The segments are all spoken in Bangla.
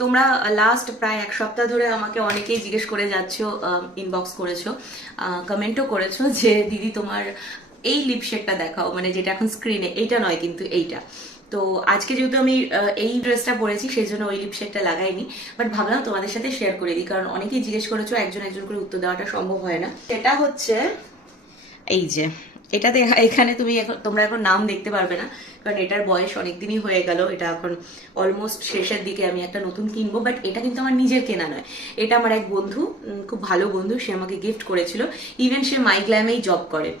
তোমরা লাস্ট প্রায় এক সপ্তাহ ধরে আমাকে অনেকেই জিজ্ঞেস করে যাচ্ছ, ইনবক্স করেছো, কমেন্টও করেছো যে দিদি তোমার এই লিপ শেডটা দেখাও, মানে যেটা এখন স্ক্রিনে, এইটা নয় কিন্তু এইটা। তো আজকে যেহেতু আমি এই ড্রেসটা পরেছি সেই জন্য ওই লিপ শেডটা লাগাইনি, বাট ভাবলাম তোমাদের সাথে শেয়ার করে দিই, কারণ অনেকেই জিজ্ঞেস করেছো, একজন একজন করে উত্তর দেওয়াটা সম্ভব হয় না। এটা হচ্ছে এই যে, এটাতে এখানে তুমি এখন তোমরা এখন নাম দেখতে পারবে না, কারণ এটার বয়স অনেকদিনই হয়ে গেল, এটা এখন অলমোস্ট শেষের দিকে। আমি একটা নতুন কিনবো, বাট এটা কিন্তু আমার নিজের কেনা নয়, এটা আমার এক বন্ধু, খুব ভালো বন্ধু, সে আমাকে গিফট করেছিল। ইভেন সে মাই গ্ল্যামেই জব করে।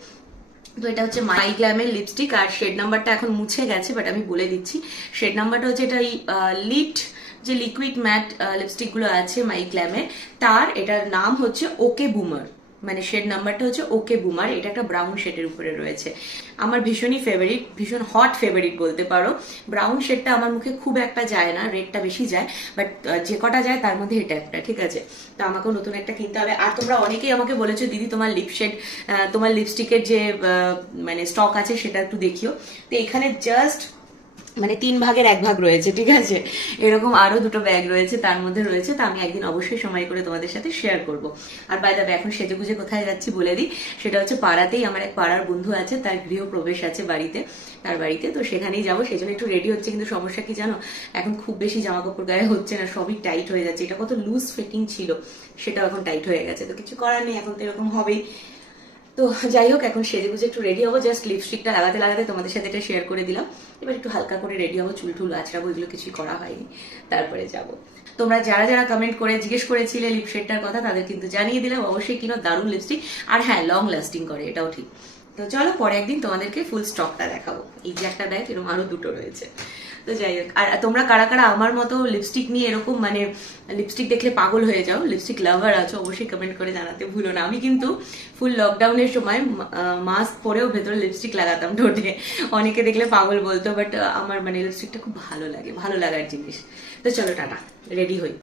তো এটা হচ্ছে মাই গ্ল্যামের লিপস্টিক, আর শেড নাম্বারটা এখন মুছে গেছে, বাট আমি বলে দিচ্ছি। শেড নাম্বারটা হচ্ছে এটা লিট, যে লিকুইড ম্যাট লিপস্টিক গুলো আছে মাই গ্ল্যামের, তার এটার নাম হচ্ছে ওকে বুমার, মানে শেড নাম্বারটা হচ্ছে ওকে বুমার। এটা একটা ব্রাউন শেডের উপরে রয়েছে, আমার ভীষণই ফেভারিট, ভীষণ হট ফেভারিট বলতে পারো। ব্রাউন শেডটা আমার মুখে খুব একটা যায় না, রেডটা বেশি যায়, বাট যে কটা যায় তার মধ্যে এটা একটা, ঠিক আছে। তো আমাকেও নতুন একটা কিনতে হবে। আর তোমরা অনেকেই আমাকে বলেছো দিদি তোমার লিপ শেড, তোমার লিপস্টিকের যে মানে স্টক আছে সেটা একটু দেখিও। তো এখানে জাস্ট মানে 3 ভাগের 1 ভাগ রয়েছে, ঠিক আছে। এরকম আরো দুটো ব্যাগ রয়েছে, তার মধ্যে রয়েছে, তা আমি একদিন অবশ্যই সময় করে তোমাদের সাথে শেয়ার করব। আর বাই দ্য ওয়ে, এখন সেজে গুজে কোথায় যাচ্ছি বলে দিই। সেটা হচ্ছে পাড়াতেই আমার এক পাড়ার বন্ধু আছে, তার গৃহপ্রবেশ আছে বাড়িতে, তার বাড়িতে। তো সেখানেই যাবো, সেই জন্য একটু রেডি হচ্ছে। কিন্তু সমস্যা কি জানো, এখন খুব বেশি জামা কাপড় গায়ে হচ্ছে না, সবই টাইট হয়ে যাচ্ছে। এটা কত লুজ ফিটিং ছিল, সেটাও এখন টাইট হয়ে গেছে। তো কিছু করার নেই, এখন তো এরকম হবেই। তো যাই হোক, এখন সেজে গুজে একটু রেডি হবো। জাস্ট লিপস্টিকটা লাগাতে লাগাতে তোমাদের সাথে এটা শেয়ার করে দিলাম। এবার একটু হালকা করে রেডি হবো, চুল টুল আছড়াবো, এগুলো কিছুই করা হয়নি, তারপরে যাব। তোমরা যারা যারা কমেন্ট করে জিজ্ঞেস করেছিলে লিপ শেডটার কথা, তাদের কিন্তু জানিয়ে দিলাম, অবশ্যই কিনো, দারুণ লিপস্টিক। আর হ্যাঁ, লং লাস্টিং করে, এটাও ঠিক। তো চলো, পরে একদিন তোমাদেরকে ফুল স্টকটা দেখাবো। এই যে একটা ব্যাগ, এরকম আরো দুটো রয়েছে। তো যাই হোক, আর তোমরা কারা কারা আমার মতো লিপস্টিক নিয়ে এরকম মানে লিপস্টিক দেখলে পাগল হয়ে যাও, লিপস্টিক লাভার আছো, অবশ্যই কমেন্ট করে জানাতে ভুলো না। আমি কিন্তু ফুল লকডাউনের সময় মাস্ক পরেও ভেতরে লিপস্টিক লাগাতাম ঠোঁটে। অনেকে দেখলে পাগল বলতো, বাট আমার মানে লিপস্টিকটা খুব ভালো লাগে, ভালো লাগার জিনিস। তো চলো টাটা, রেডি হই।